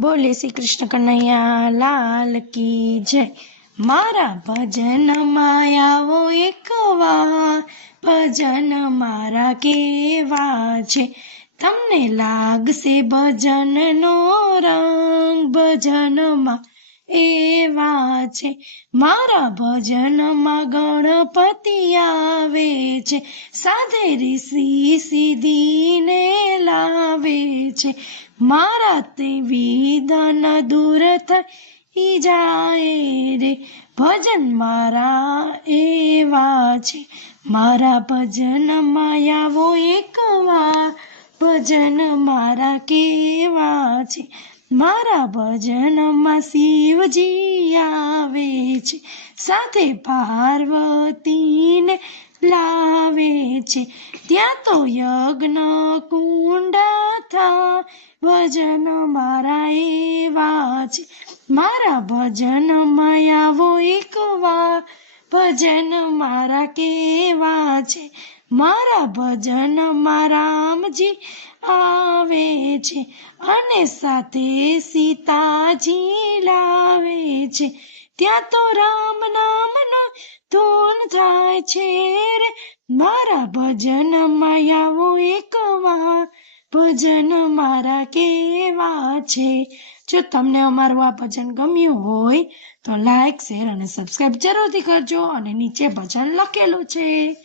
બોલે શ્રી કૃષ્ણ કનૈયા લાલ કી જય। મારા ભજનમાં આવો એકવાર, ભજન મારા કેવા છે। તમને લાગશે ભજનનો રંગ, ભજનમાં એવા છે। મારા ભજનમાં ગણપતિ આવે છે, સાધે ઋષિ સિદ્ધિને લાવે છે। મારા તે વિધન દૂર થઈ જાય રે, ભજન મારા એવા છે। મારા ભજનમાં આવો એકવાર, ભજન મારા કેવા છે। મારા ભજનમાં શિવજી આવે છે, સાથે પાર્વતીને લાવે છે। ત્યાં તો યજ્ઞ કુંડ થાય, ભજન મારા એવા છે। મારા ભજનમાં આવો એકવાર, ભજન મારા કેવા છે। મારા ભજનમાં રામજી આવે છે, અને સાથે સીતાજી લાવે છે। ત્યાં તો રામ નામનો ધૂન થાય છે રે, મારા ભજનમાં આવો એકવાર, ભજન મારા કેવા છે। જો તમને અમારું આ ભજન ગમ્યું હોય તો લાઈક, શેર અને સબસ્ક્રાઈબ જરૂરથી કરજો, અને નીચે ભજન લખેલું છે।